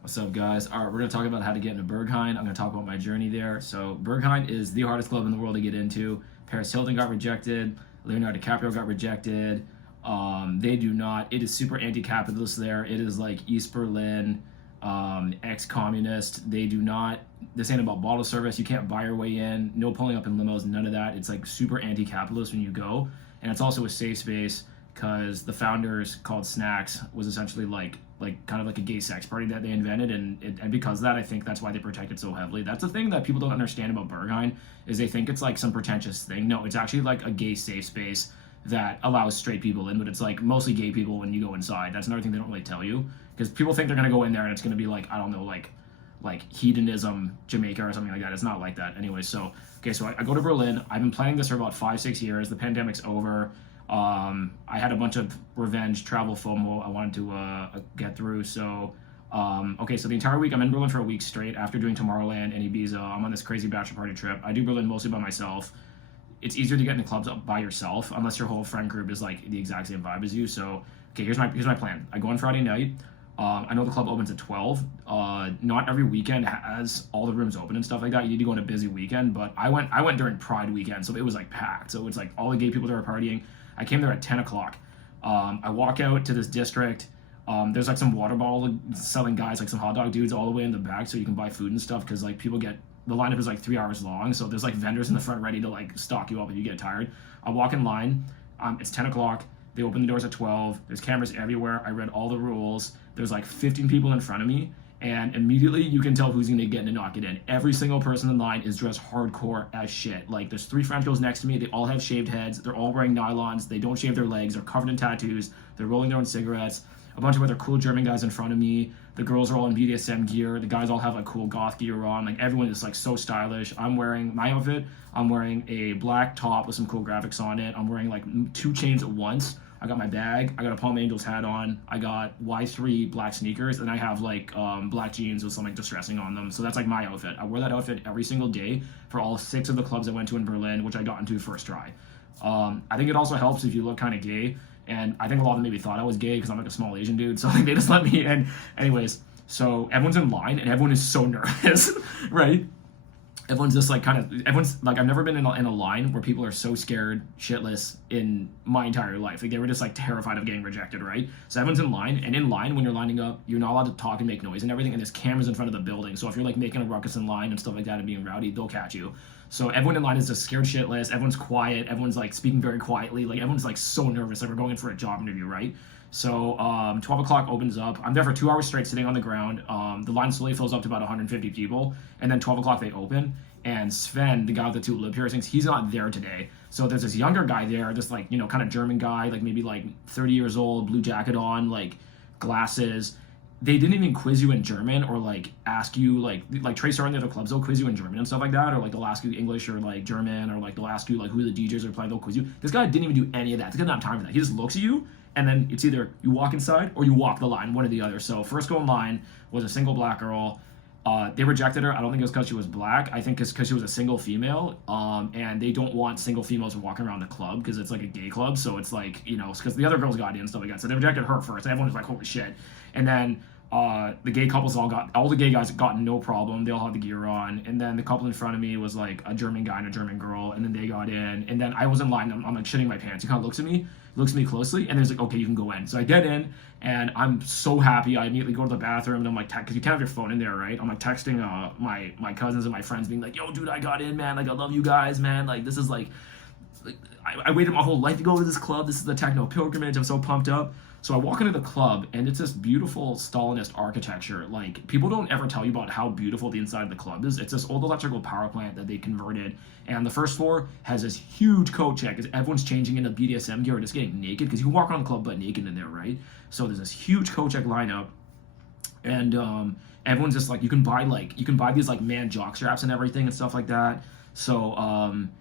What's up, guys? All right, we're going to talk about how to get into Berghain. I'm going to talk about my journey there. So, Berghain is the hardest club in the world to get into. Paris Hilton got rejected. Leonardo DiCaprio got rejected. They do not. It is super anti-capitalist there. It is like East Berlin, ex-communist. They do not. This ain't about bottle service. You can't buy your way in. No pulling up in limos. None of that. It's like super anti-capitalist when you go, and it's also a safe space because the founders called Snacks was essentially like kind of like a gay sex party that they invented, and because of that, I think that's why they protect it so heavily. That's the thing that people don't understand about Berghain is they think it's like some pretentious thing. No, it's actually like a gay safe space that allows straight people in, but it's like mostly gay people when you go inside. That's another thing they don't really tell you because people think they're gonna go in there and it's gonna be like, I don't know, like hedonism Jamaica or something like that. It's not like that. Anyway, so okay, so I go to Berlin. I've been planning this for about 5-6 years. The pandemic's over. I had a bunch of revenge travel FOMO I wanted to get through. So, okay, so the entire week I'm in Berlin for a week straight after doing Tomorrowland and Ibiza. I'm on this crazy bachelor party trip. I do Berlin mostly by myself. It's easier to get into clubs by yourself unless your whole friend group is like the exact same vibe as you. So, okay, here's my plan. I go on Friday night. I know the club opens at 12. Not every weekend has all the rooms open and stuff like that. You need to go on a busy weekend, but I went during Pride weekend, so it was like packed. So it's like all the gay people that were partying. I came there at 10 o'clock. I walk out to this district. There's like some water bottle selling guys, like some hot dog dudes all the way in the back so you can buy food and stuff because like people get, the lineup is like 3 hours long. So there's like vendors in the front ready to like stock you up if you get tired. I walk in line. It's 10 o'clock. They open the doors at 12. There's cameras everywhere. I read all the rules. There's like 15 people in front of me. And immediately you can tell who's going to get in and not get in. Every single person in line is dressed hardcore as shit. Like there's 3 French girls next to me. They all have shaved heads. They're all wearing nylons. They don't shave their legs. They're covered in tattoos. They're rolling their own cigarettes. A bunch of other cool German guys in front of me. The girls are all in BDSM gear. The guys all have like cool goth gear on. Like everyone is like so stylish. I'm wearing my outfit. I'm wearing a black top with some cool graphics on it. I'm wearing like 2 chains at once. I got my bag. I got a Palm Angels hat on. I got Y3 black sneakers, and I have like black jeans with some like distressing on them. So that's like my outfit. I wore that outfit every single day for all 6 of the clubs I went to in Berlin, which I got into first try. I think it also helps if you look kind of gay, and I think a lot of them maybe thought I was gay because I'm like a small Asian dude, so like they just let me in. Anyways, so everyone's in line, and everyone is so nervous, right? Everyone's just like everyone's like, I've never been in a line where people are so scared shitless in my entire life. Like they were just like terrified of getting rejected, right? So everyone's in line, and in line when you're lining up, you're not allowed to talk and make noise and everything, and there's cameras in front of the building. So if you're like making a ruckus in line and stuff like that and being rowdy, they'll catch you. So everyone in line is just scared shitless. Everyone's quiet. Everyone's like speaking very quietly. Like everyone's like so nervous. Like we're going in for a job interview, right? So 12 o'clock opens up. I'm there for 2 hours straight sitting on the ground. The line slowly fills up to about 150 people. And then 12 o'clock they open. And Sven, the guy with the 2 lip piercings, he's not there today. So there's this younger guy there, this like, kind of German guy, like maybe like 30 years old, blue jacket on, like glasses. They didn't even quiz you in German or like ask you like Trace are in the other clubs, they'll quiz you in German and stuff like that, or like they'll ask you English or like German, or like they'll ask you like who the DJs are playing, they'll quiz you. This guy didn't even do any of that. He didn't have time for that. He just looks at you, and then it's either you walk inside or you walk the line, one or the other. So first go in line was a single black girl. They rejected her. I don't think it was because she was black. I think it's because she was a single female. And they don't want single females walking around the club because it's like a gay club. So it's like, because the other girls got in and stuff like that. So they rejected her first. Everyone was like, holy shit. And then the gay couples all the gay guys got no problem. They all had the gear on. And then the couple in front of me was like a German guy and a German girl. And then they got in. And then I was in line. I'm like shitting my pants. He kind of looks at me closely, and then he's like, okay, you can go in. So I get in, and I'm so happy. I immediately go to the bathroom, and I'm like, because you can't have your phone in there, right? I'm like texting my cousins and my friends, being like, yo, dude, I got in, man. Like, I love you guys, man. Like, this is like I waited my whole life to go to this club. This is the techno pilgrimage. I'm so pumped up. So I walk into the club, and it's this beautiful Stalinist architecture. Like, people don't ever tell you about how beautiful the inside of the club is. It's this old electrical power plant that they converted, and the first floor has this huge coat check as everyone's changing into BDSM gear or just getting naked, because you can walk around the club butt naked in there, right? So there's this huge coat check lineup, and everyone's just like, you can buy these like man jock straps and everything and stuff like that. So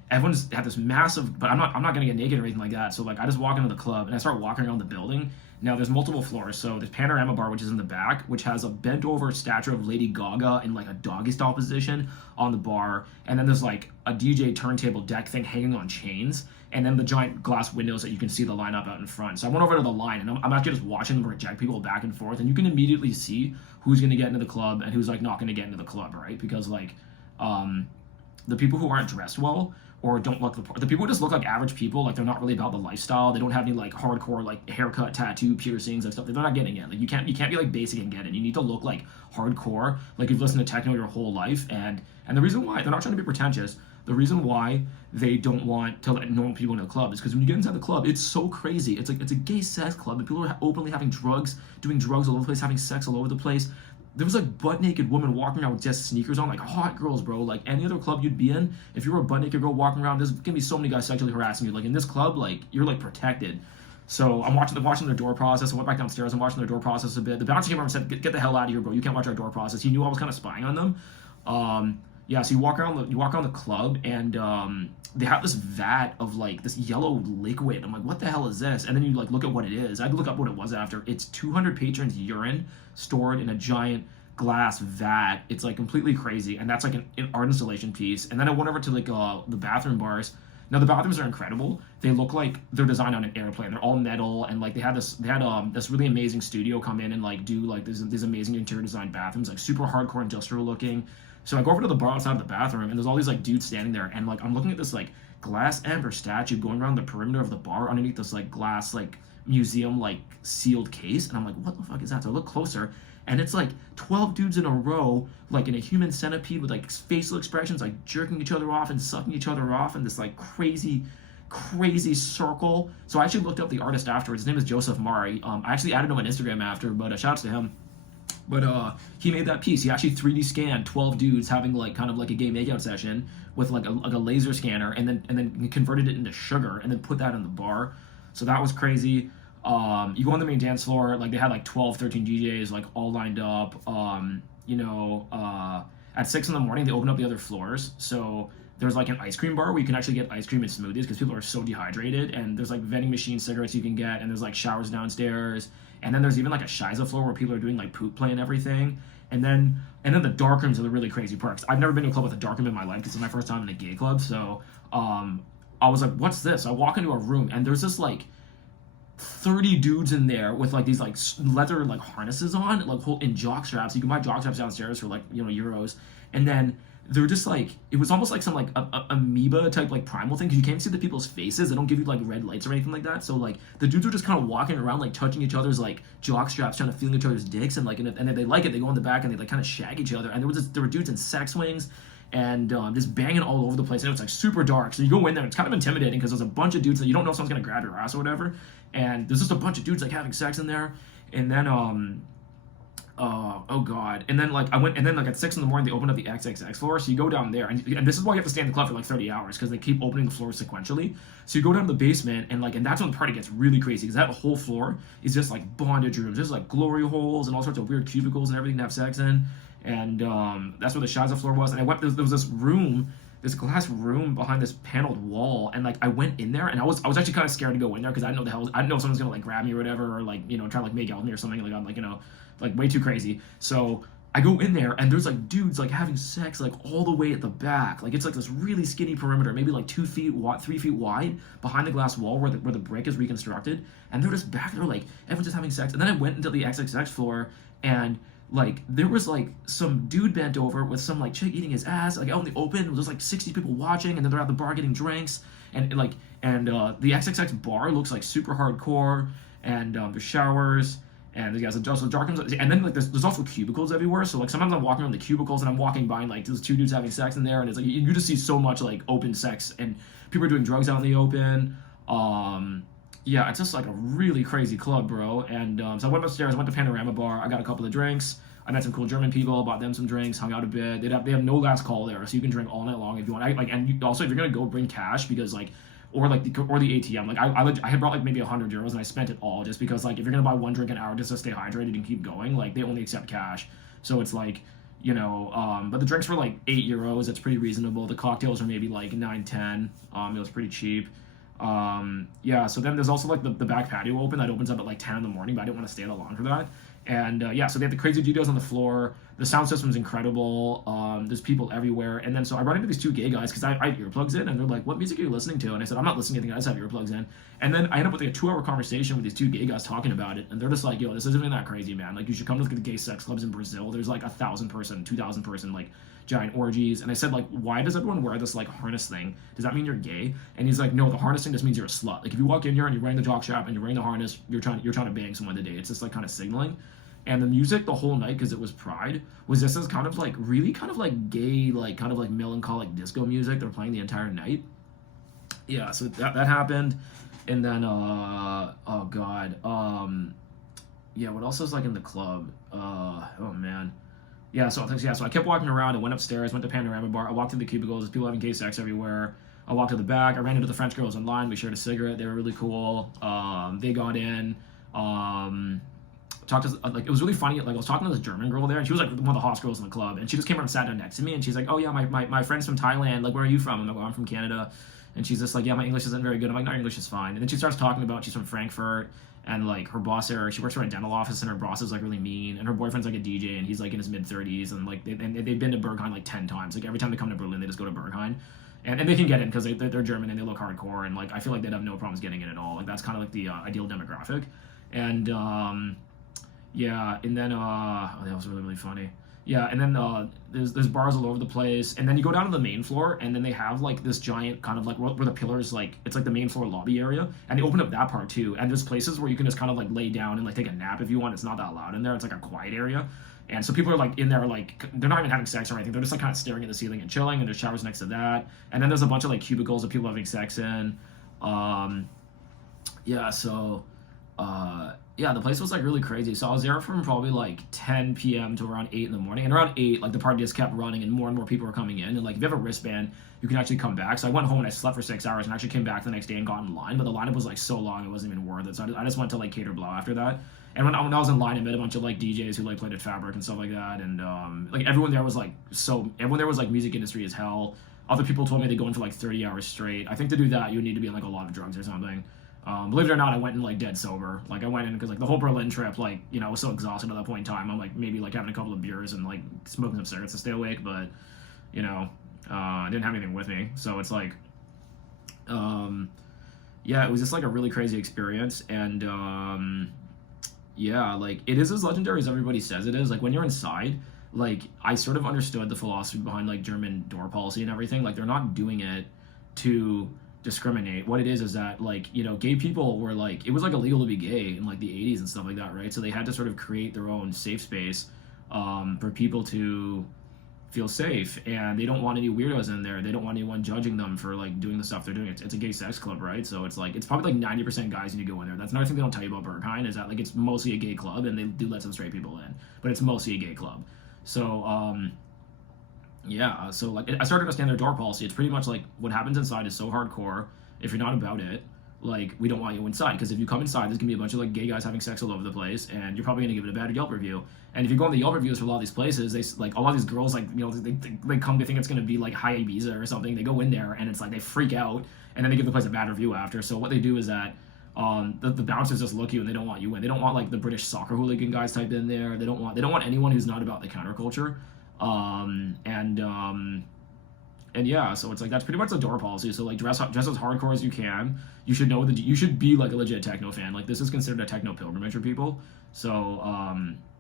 everyone's had this massive, but I'm not gonna get naked or anything like that. So like I just walk into the club and I start walking around the building, Now there's multiple floors. So there's Panorama Bar, which is in the back, which has a bent over statue of Lady Gaga in like a doggy style position on the bar. And then there's like a DJ turntable deck thing hanging on chains. And then the giant glass windows that you can see the lineup out in front. So I went over to the line, and I'm actually just watching them reject people back and forth, and you can immediately see who's going to get into the club and who's like not going to get into the club, right? Because like the people who aren't dressed well or don't look the people who just look like average people, like they're not really about the lifestyle. They don't have any like hardcore like haircut, tattoo, piercings, and stuff. They're not getting in. Like you can't be like basic and get in. You need to look like hardcore, like you've listened to techno your whole life. And the reason why they're not trying to be pretentious. The reason why they don't want to let normal people into the club is because when you get inside the club, it's so crazy. It's like it's a gay sex club, and people are openly having drugs, doing drugs all over the place, having sex all over the place. There was like butt naked women walking around with just sneakers on, like hot girls, bro. Like any other club you'd be in, if you were a butt naked girl walking around, there's gonna be so many guys sexually harassing you. Like in this club, like you're like protected. So I'm watching their door process. I went back downstairs. I'm watching their door process a bit. The bouncer came over and said, "Get the hell out of here, bro. You can't watch our door process." He knew I was kind of spying on them. Yeah, so you walk around the club, and they have this vat of like this yellow liquid. I'm like, what the hell is this? And then you like look at what it is. I had to look up what it was after. It's 200 patrons' urine stored in a giant glass vat. It's like completely crazy, and that's like an art installation piece. And then I went over to like the bathroom bars. Now the bathrooms are incredible. They look like they're designed on an airplane. They're all metal, and like they had this really amazing studio come in and like do like these amazing interior design bathrooms, like super hardcore industrial looking. So I go over to the bar outside of the bathroom, and there's all these like dudes standing there, and like I'm looking at this like glass amber statue going around the perimeter of the bar underneath this like glass like museum like sealed case, and I'm like, what the fuck is that? So I look closer, and it's like 12 dudes in a row, like in a human centipede with like facial expressions, like jerking each other off and sucking each other off in this like crazy circle. So I actually looked up the artist afterwards. His name is Joseph Mari. I actually added him on Instagram after, but shout out to him. But he made that piece. He actually 3D scanned 12 dudes having like kind of like a gay makeout session with like a laser scanner, and then converted it into sugar and then put that in the bar. So that was crazy. You go on the main dance floor, like they had like 12, 13 DJs like all lined up. At 6 in the morning they opened up the other floors. So there's like an ice cream bar where you can actually get ice cream and smoothies because people are so dehydrated, and there's like vending machine cigarettes you can get, and there's like showers downstairs. And then there's even like a Shiza floor where people are doing like poop play and everything. And then the dark rooms are the really crazy parts. I've never been to a club with a dark room in my life because it's my first time in a gay club. So I was like, what's this? I walk into a room, and there's this like 30 dudes in there with like these like leather like harnesses on, like in jock straps. You can buy jock straps downstairs for like, you know, euros. And then they're just like, it was almost like some like amoeba type like primal thing, because you can't see the people's faces. They don't give you like red lights or anything like that. So like the dudes are just kind of walking around like touching each other's like jock straps, trying to feel each other's dicks, and like and if they like it, they go in the back and they like kind of shag each other. And there were dudes in sex swings and just banging all over the place, and it was like super dark. So you go in there, it's kind of intimidating because there's a bunch of dudes that you don't know if someone's gonna grab your ass or whatever, and there's just a bunch of dudes like having sex in there. And then oh god, and then like I went, and then like at 6 in the morning they opened up the XXX floor. So you go down there, and this is why you have to stay in the club for like 30 hours, because they keep opening the floors sequentially. So you go down to the basement, and that's when the party gets really crazy, because that whole floor is just like bondage rooms. There's like glory holes and all sorts of weird cubicles and everything to have sex in. And that's where the Shaza floor was. And I went, there was this room, this glass room behind this paneled wall, and like I went in there, and I was actually kind of scared to go in there because I didn't know if someone's gonna like grab me or whatever, or like, you know, try to like make out with me or something. Like I'm like, you know, like way too crazy. So I go in there, and there's like dudes like having sex like all the way at the back. Like it's like this really skinny perimeter, maybe like 2 feet wide, 3 feet wide, behind the glass wall where the brick is reconstructed. And they're just back there, like everyone's just having sex. And then I went into the XXX floor, and like there was like some dude bent over with some like chick eating his ass like out in the open. There was like 60 people watching, and then they're at the bar getting drinks, and the XXX bar looks like super hardcore, and there's showers, and there's also dark rooms, and then like there's also cubicles everywhere. So like sometimes I'm walking around the cubicles, and I'm walking by, and like there's 2 dudes having sex in there, and it's like you just see so much like open sex, and people are doing drugs out in the open. Yeah, it's just like a really crazy club, bro. And so I went upstairs, I went to Panorama Bar, I got a couple of drinks, I met some cool German people, bought them some drinks, hung out a bit. They have no last call there, so you can drink all night long if you want. Also, if you're gonna go, bring cash, because like, or the ATM. Like I had brought like maybe 100 euros, and I spent it all just because like if you're gonna buy 1 drink an hour just to stay hydrated and keep going, like they only accept cash. So it's like, you know, but the drinks were like 8 euros. That's pretty reasonable. The cocktails are maybe like 9, 10. It was pretty cheap. Yeah, so then there's also like the back patio open that opens up at like 10 in the morning, but I didn't want to stay that long for that. And yeah, so they have the crazy DJs on the floor. The sound system's incredible. There's people everywhere. And then so I run into these two gay guys because I have earplugs in, and they're like, "What music are you listening to?" And I said, "I'm not listening to anything. I just have earplugs in." And then I end up with like a 2 hour conversation with these two gay guys talking about it, and they're just like, "Yo, this isn't even that crazy, man. Like, you should come to the gay sex clubs in Brazil. There's like 1,000 person, 2,000 person like giant orgies." And I said, like, "Why does everyone wear this like harness thing? Does that mean you're gay?" And he's like, "No, the harness thing just means you're a slut. Like, if you walk in here and you're wearing the jock strap and you're wearing the harness, you're trying to bang someone today. It's just like kind of signaling." And the music the whole night, because it was Pride, was just this kind of like really kind of like gay, like kind of like melancholic disco music. They're playing the entire night. Yeah, so that happened. And then oh god, yeah, what else was like in the club? Oh man. Yeah, so I kept walking around. I went upstairs, went to Panorama Bar. I walked through the cubicles. There's people having gay sex everywhere. I walked to the back. I ran into the French girls in line. We shared a cigarette. They were really cool. They got in. Talked to, like, it was really funny. Like, I was talking to this German girl there, and she was like one of the hottest girls in the club. And she just came over and sat down next to me, and she's like, "Oh yeah, my friend's from Thailand. Like, where are you from?" I'm like, "Oh, I'm from Canada." And she's just like, "Yeah, my English isn't very good." I'm like, "No, your English is fine." And then she starts talking about she's from Frankfurt, and like her boss there, she works for a dental office, and her boss is like really mean, and her boyfriend's like a DJ, and he's like in his mid-30s, and like they've been to Berghain like 10 times. Like every time they come to Berlin, they just go to Berghain. And they can get in because they're German and they look hardcore, and like I feel like they'd have no problems getting in at all. Like that's kind of like the ideal demographic. And yeah, and then oh, that was really funny. Yeah, and then there's bars all over the place, and then you go down to the main floor, and then they have like this giant kind of like where the pillars, like it's like the main floor lobby area, and they open up that part too. And there's places where you can just kind of like lay down and like take a nap if you want. It's not that loud in there. It's like a quiet area. And so people are like in there, like they're not even having sex or anything. They're just like kind of staring at the ceiling and chilling. And there's showers next to that. And then there's a bunch of like cubicles of people having sex in. Yeah, so yeah, the place was like really crazy. So I was there from probably like 10 p.m. to around 8 in the morning. And around 8, like the party just kept running and more people were coming in. And like if you have a wristband, you can actually come back. So I went home and I slept for 6 hours and actually came back the next day and got in line. But the lineup was like so long it wasn't even worth it. So I just went to like Cater Blow after that. And when I was in line, I met a bunch of like DJs who like played at Fabric and stuff like that. And like everyone there was like music industry as hell. Other people told me they go in for like 30 hours straight. I think to do that, you need to be on like a lot of drugs or something. Believe it or not, I went in like dead sober. Like I went in because like the whole Berlin trip, like, you know, I was so exhausted at that point in time. I'm like maybe like having a couple of beers and like smoking some cigarettes to stay awake, but you know, I didn't have anything with me. So it's like, yeah, it was just like a really crazy experience. And yeah, like it is as legendary as everybody says it is. Like when you're inside, like I sort of understood the philosophy behind like German door policy and everything. Like they're not doing it to discriminate. What it is that like, you know, gay people were like, it was like illegal to be gay in like the 80s and stuff like that, right? So they had to sort of create their own safe space for people to feel safe, and they don't want any weirdos in there. They don't want anyone judging them for like doing the stuff they're doing. It's a gay sex club, right? So it's like it's probably like 90% guys when you go in there. That's another thing they don't tell you about Berghain is that like it's mostly a gay club, and they do let some straight people in, but it's mostly a gay club. So yeah, so like I started to understand their door policy. It's pretty much like what happens inside is so hardcore. If you're not about it, like we don't want you inside, because if you come inside, there's gonna be a bunch of like gay guys having sex all over the place, and you're probably gonna give it a bad Yelp review. And if you go on the Yelp reviews for a lot of these places, they like a lot of these girls, like, you know, they come to think it's gonna be like high Ibiza or something. They go in there and it's like they freak out, and then they give the place a bad review after. So what they do is that the bouncers just look you and they don't want you in. They don't want like the British soccer hooligan guys type in there. They don't want anyone who's not about the counterculture. And yeah, so it's like that's pretty much the door policy. So like dress as hardcore as you can. You should know you should be like a legit techno fan. Like this is considered a techno pilgrimage for people. So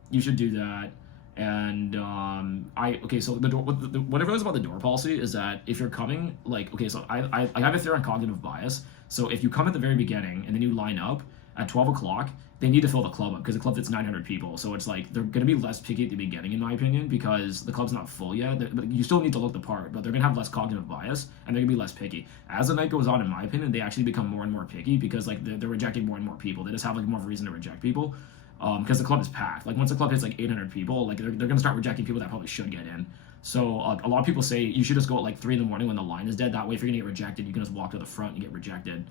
you should do that. And so the door, whatever it is about the door policy is that if you're coming, like, okay, so I have a theory on cognitive bias. So if you come at the very beginning and then you line up at 12 o'clock, they need to fill the club up because the club fits 900 people. So it's like they're going to be less picky at the beginning, in my opinion, because the club's not full yet. But you still need to look the part, but they're going to have less cognitive bias and they're going to be less picky. As the night goes on, in my opinion, they actually become more and more picky because like they're rejecting more and more people. They just have like more of a reason to reject people because the club is packed. Like once the club hits like 800 people, like they're going to start rejecting people that probably should get in. So a lot of people say you should just go at like 3 in the morning when the line is dead. That way, if you're going to get rejected, you can just walk to the front and get rejected.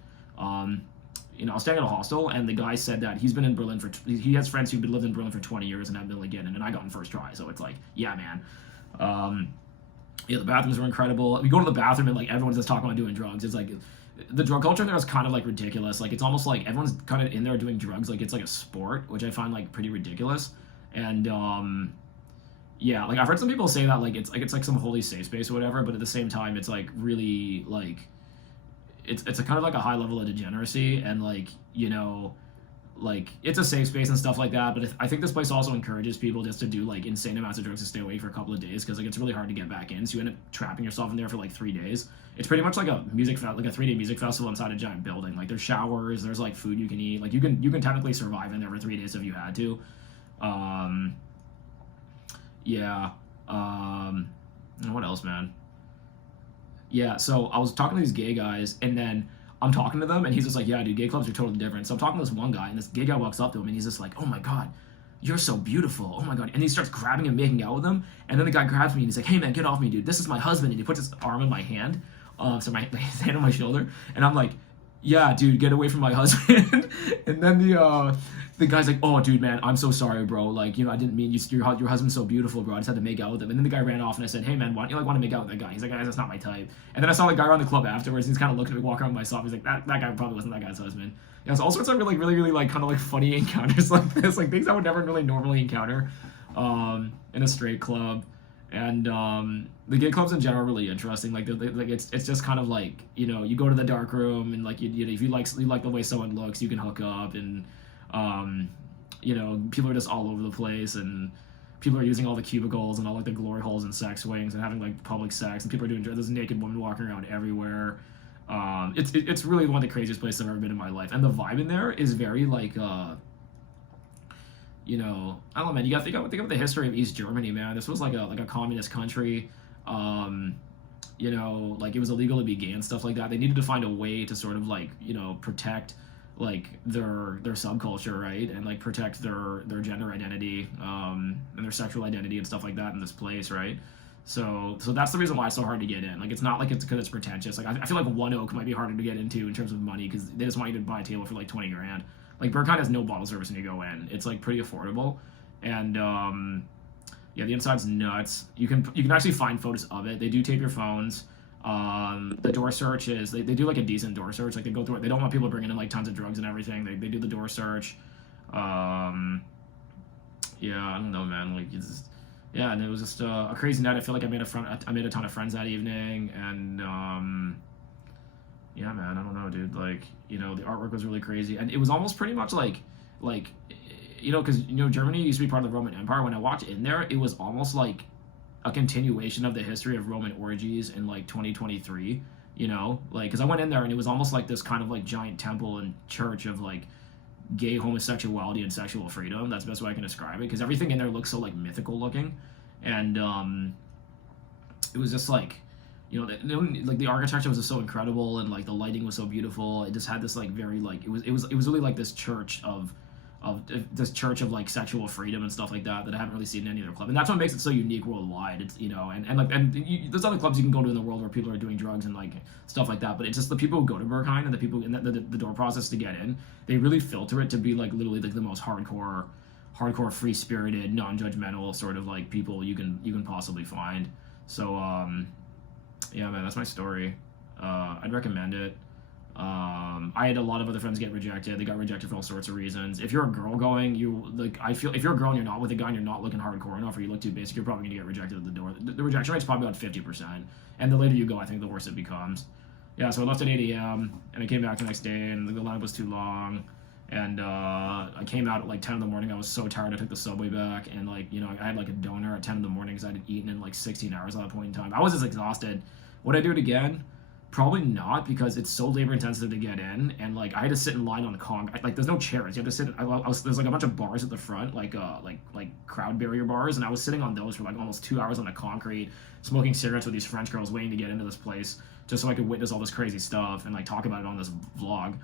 You know, I was staying at a hostel, and the guy said that he's been in Berlin he has friends who've lived in Berlin for 20 years and haven't been able to get in, and I got in first try. So it's like, yeah, man. Yeah, the bathrooms were incredible. We go to the bathroom and like everyone's just talking about doing drugs. It's like the drug culture there is kind of like ridiculous. Like it's almost like everyone's kind of in there doing drugs like it's like a sport, which I find like pretty ridiculous. And yeah, like I've heard some people say that it's like some holy safe space or whatever, but at the same time it's like really like it's a kind of like a high level of degeneracy, and like like it's a safe space and stuff like that. But I think this place also encourages people just to do like insane amounts of drugs to stay away for a couple of days, because like it's really hard to get back in, so you end up trapping yourself in there for like 3 days. It's pretty much like a like a 3-day music festival inside a giant building. Like there's showers, there's like food you can eat, like you can technically survive in there for 3 days if you had to. um yeah. And what else, man? Yeah, so I was talking to these gay guys, and then I'm talking to them, and he's just like, yeah, dude, gay clubs are totally different. So I'm talking to this one guy, and this gay guy walks up to him, and he's just like, oh my God, you're so beautiful. Oh my God. And he starts grabbing and making out with him. And then the guy grabs me, and he's like, hey man, get off me, dude. This is my husband. And he puts his arm in my hand, so his hand on my shoulder. And I'm like, yeah, dude, get away from my husband. And then the guy's like, oh, dude, man, I'm so sorry, bro. Like, I didn't mean your husband's so beautiful, bro. I just had to make out with him. And then the guy ran off, and I said, hey, man, why don't you want to make out with that guy? He's like, guys, that's not my type. And then I saw the guy around the club afterwards, and he's kind of looking at me, walking around myself. He's like, that guy probably wasn't that guy's husband. Yeah, so all sorts of really like kind of like funny encounters like this, like things I would never really normally encounter in a straight club. And the gay clubs in general are really interesting. Like it's just kind of like, you go to the dark room, and like if you like the way someone looks, you can hook up. And people are just all over the place, and people are using all the cubicles and all like the glory holes and sex swings and having like public sex, and people are doing, there's naked women walking around everywhere. It's really one of the craziest places I've ever been in my life, and the vibe in there is very like I don't know, man. You gotta think about the history of East Germany, man. This was like a communist country. Like it was illegal to be gay and stuff like that. They needed to find a way to sort of like protect like their subculture, right, and like protect their gender identity and their sexual identity and stuff like that in this place, right. So that's the reason why it's so hard to get in. Like it's not like it's because it's pretentious. Like I feel like One Oak might be harder to get into in terms of money, because they just want you to buy a table for like 20 grand. Like Berghain has no bottle service when you go in. It's like pretty affordable, and yeah, the inside's nuts. You can actually find photos of it. They do tape your phones. The door search is they do like a decent door search. Like they go through it. They don't want people bringing in like tons of drugs and everything. They do the door search. Yeah, I don't know, man. Like it's yeah, and it was just a crazy night. I feel like I made a ton of friends that evening, and yeah, man, I don't know, dude. Like, the artwork was really crazy, and it was almost pretty much like, because Germany used to be part of the Roman Empire. When I walked in there, it was almost like a continuation of the history of Roman orgies in like 2023. Like because I went in there, and it was almost like this kind of like giant temple and church of like gay homosexuality and sexual freedom. That's the best way I can describe it, because everything in there looks so like mythical looking, and it was just like. Like the architecture was just so incredible, and like the lighting was so beautiful. It just had this like very like it was really like this church of like sexual freedom and stuff like that I haven't really seen in any other club, and that's what makes it so unique worldwide. It's there's other clubs you can go to in the world where people are doing drugs and like stuff like that, but it's just the people who go to Berghain and the people in the door process to get in, they really filter it to be like literally like the most hardcore, free spirited, non-judgmental sort of like people you can possibly find. So yeah, man, that's my story. I'd recommend it. I had a lot of other friends get rejected. They got rejected for all sorts of reasons. If you're a girl going, I feel if you're a girl and you're not with a guy and you're not looking hardcore enough, or you look too basic, you're probably gonna get rejected at the door. The rejection rate's probably about 50%. And the later you go, I think the worse it becomes. Yeah, so I left at 8 a.m. and I came back the next day, and the line was too long. And I came out at like 10 in the morning. I was so tired. I took the subway back, and like I had like a donor at 10 in the morning because I hadn't eaten in like 16 hours at that point in time. I was just exhausted. Would I do it again? Probably not, because it's so labor intensive to get in, and like I had to sit in line on the like there's no chairs. You have to sit. There's like a bunch of bars at the front, like crowd barrier bars, and I was sitting on those for like almost 2 hours on the concrete, smoking cigarettes with these French girls, waiting to get into this place just so I could witness all this crazy stuff and like talk about it on this vlog.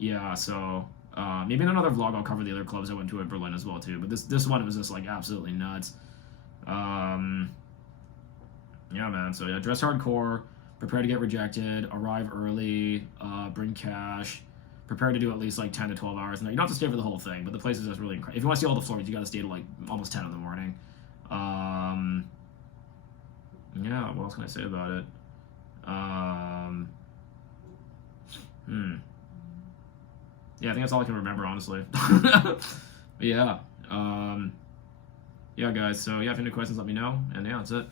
Yeah, so maybe in another vlog I'll cover the other clubs I went to in Berlin as well too. But this one was just like absolutely nuts. Yeah, man. So yeah, dress hardcore, prepare to get rejected, arrive early, bring cash, prepare to do at least like 10 to 12 hours. And you don't have to stay for the whole thing, but the place is just really incredible. If you want to see all the floors, you got to stay to like almost 10 in the morning. Yeah, what else can I say about it? yeah, I think that's all I can remember, honestly. But yeah, yeah, guys. So yeah, if you have any questions, let me know. And yeah, that's it.